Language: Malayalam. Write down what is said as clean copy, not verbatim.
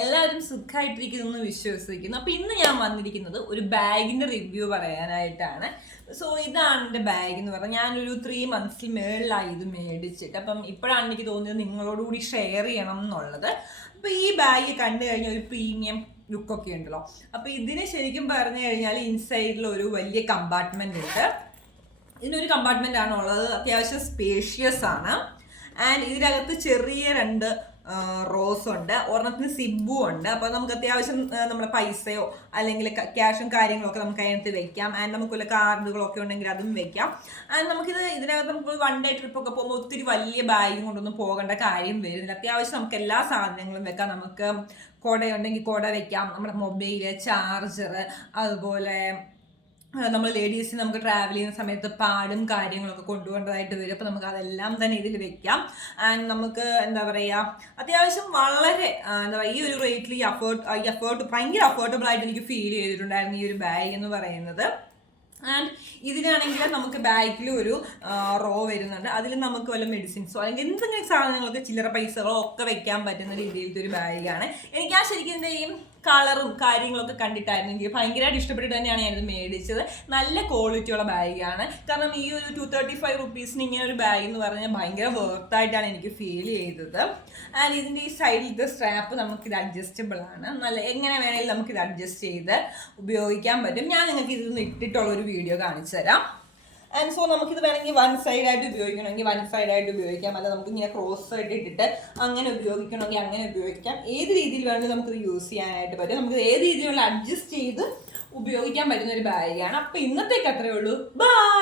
എല്ലാവരും സുഖമായിട്ടിരിക്കുന്നു വിശ്വസിക്കുന്നു. അപ്പോൾ ഇന്ന് ഞാൻ വന്നിരിക്കുന്നത് ഒരു ബാഗിൻ്റെ റിവ്യൂ പറയാനായിട്ടാണ്. സോ ഇതാണ് എൻ്റെ ബാഗ് എന്ന് പറഞ്ഞാൽ ഞാനൊരു 3 months മേളിലായി ഇത് മേടിച്ചിട്ട്. അപ്പം ഇപ്പോഴാണ് എനിക്ക് തോന്നിയത് നിങ്ങളോടുകൂടി ഷെയർ ചെയ്യണം എന്നുള്ളത്. അപ്പോൾ ഈ ബാഗ് കണ്ടു കഴിഞ്ഞാൽ ഒരു പ്രീമിയം ലുക്കൊക്കെ ഉണ്ടല്ലോ. അപ്പോൾ ഇതിന് ശരിക്കും പറഞ്ഞു കഴിഞ്ഞാൽ ഇൻസൈഡിൽ ഒരു വലിയ കമ്പാർട്ട്മെൻ്റ് ഉണ്ട്. ഇതിനൊരു കമ്പാർട്ട്മെൻ്റ് ആണ് ഉള്ളത്, അത്യാവശ്യം സ്പേഷ്യസ് ആണ്. ആൻഡ് ഇതിനകത്ത് ചെറിയ 2 റോസ് ഉണ്ട്, ഒരെണ്ണത്തിന് സിബും ഉണ്ട്. അപ്പോൾ നമുക്ക് അത്യാവശ്യം നമ്മുടെ പൈസയോ അല്ലെങ്കിൽ ക്യാഷും കാര്യങ്ങളൊക്കെ നമുക്ക് അതിനകത്ത് വെക്കാം. ആൻഡ് നമുക്കുള്ള കാർഡുകളൊക്കെ ഉണ്ടെങ്കിൽ അതും വെക്കാം. ആൻഡ് ഇതിനകത്ത് നമുക്ക് 1 day ട്രിപ്പൊക്കെ പോകുമ്പോൾ ഒത്തിരി വലിയ ബാഗും കൊണ്ടൊന്നും പോകേണ്ട കാര്യം വരുന്നില്ല. അത്യാവശ്യം നമുക്ക് എല്ലാ സാധനങ്ങളും വെക്കാം. നമുക്ക് കുടയുണ്ടെങ്കിൽ കുട വെക്കാം, നമ്മുടെ മൊബൈല്, ചാർജർ, അതുപോലെ നമ്മൾ ലേഡീസിന് നമുക്ക് ട്രാവൽ ചെയ്യുന്ന സമയത്ത് പാടും കാര്യങ്ങളൊക്കെ കൊണ്ടുപോകേണ്ടതായിട്ട് വരും. അപ്പോൾ നമുക്ക് അതെല്ലാം തന്നെ ഇതിൽ വെക്കാം. ആൻഡ് നമുക്ക് എന്താ പറയുക, അത്യാവശ്യം വളരെ എന്താ പറയുക, ഈ ഒരു റേറ്റിൽ ഈ ഭയങ്കര അഫോർഡബിൾ ആയിട്ട് എനിക്ക് ഫീൽ ചെയ്തിട്ടുണ്ടായിരുന്നു ഈ ഒരു ബാഗ് എന്ന് പറയുന്നത്. ആൻഡ് ഇതിനാണെങ്കിൽ നമുക്ക് ബാഗിൽ ഒരു റോ വരുന്നുണ്ട്. അതിൽ നമുക്ക് വല്ല മെഡിസിൻസോ അല്ലെങ്കിൽ എന്തെങ്കിലും സാധനങ്ങളൊക്കെ ചില്ലറ പൈസകളോ ഒക്കെ വെക്കാൻ പറ്റുന്ന രീതിയിലത്തെ ഒരു ബാഗാണ്. എനിക്ക് ആ ശരിക്കും എന്താ ഈ കളറും കാര്യങ്ങളൊക്കെ കണ്ടിട്ടായിരുന്നു എനിക്ക് ഭയങ്കരമായിട്ട് ഇഷ്ടപ്പെട്ടിട്ട് തന്നെയാണ് ഞാനിത് മേടിച്ചത്. നല്ല ക്വാളിറ്റിയുള്ള ബാഗാണ്. കാരണം ഈ ഒരു 235 rupees ഇങ്ങനെ ഒരു ബാഗ് എന്ന് പറഞ്ഞാൽ ഭയങ്കര വർത്തായിട്ടാണ് എനിക്ക് ഫീൽ ചെയ്തത്. ആൻഡ് ഇതിൻ്റെ ഈ സൈഡിലത്തെ സ്ട്രാപ്പ് നമുക്കിത് അഡ്ജസ്റ്റബിൾ ആണ്. നല്ല എങ്ങനെ വേണമെങ്കിലും നമുക്കിത് അഡ്ജസ്റ്റ് ചെയ്ത് ഉപയോഗിക്കാൻ പറ്റും. ഞാൻ നിങ്ങൾക്ക് ഇതൊന്ന് ഇട്ടിട്ടുള്ളൊരു വീഡിയോ കാണിച്ചു തരാം. ആൻഡ് സോ നമുക്കിത് വേണമെങ്കിൽ 1 side ആയിട്ട് ഉപയോഗിക്കണമെങ്കിൽ 1 side ആയിട്ട് ഉപയോഗിക്കാം, അല്ല നമുക്ക് ഇങ്ങനെ ക്രോസ് ആയിട്ട് ഇട്ടിട്ട് അങ്ങനെ ഉപയോഗിക്കണമെങ്കിൽ അങ്ങനെ ഉപയോഗിക്കാം. ഏത് രീതിയിൽ വേണമെങ്കിലും നമുക്കിത് യൂസ് ചെയ്യാനായിട്ട് പറ്റും. നമുക്ക് ഏത് രീതിയിലുള്ള അഡ്ജസ്റ്റ് ചെയ്ത് ഉപയോഗിക്കാൻ പറ്റുന്ന ഒരു ബാഗാണ്. അപ്പോൾ ഇന്നത്തേക്ക് അത്രയേ ഉള്ളൂ. ബൈ.